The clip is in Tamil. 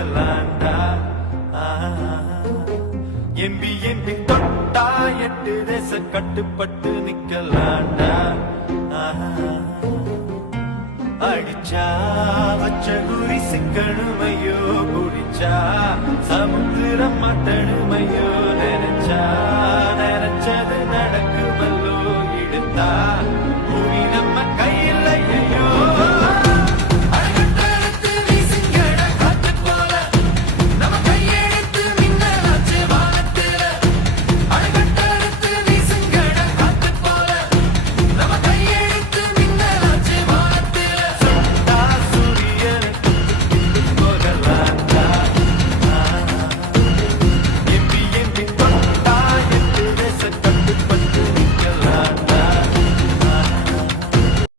நிக்கலாண்டா. எம்பி எம்பி தொட்டா 8 தேச கட்டுப்பட்டு நிக்கலாண்டா. அடிச்சா வச்ச குறி சிக்கணுமையோ, குடிச்சா சமுத்திரம் மாட்டணுமையோ, நினைச்சா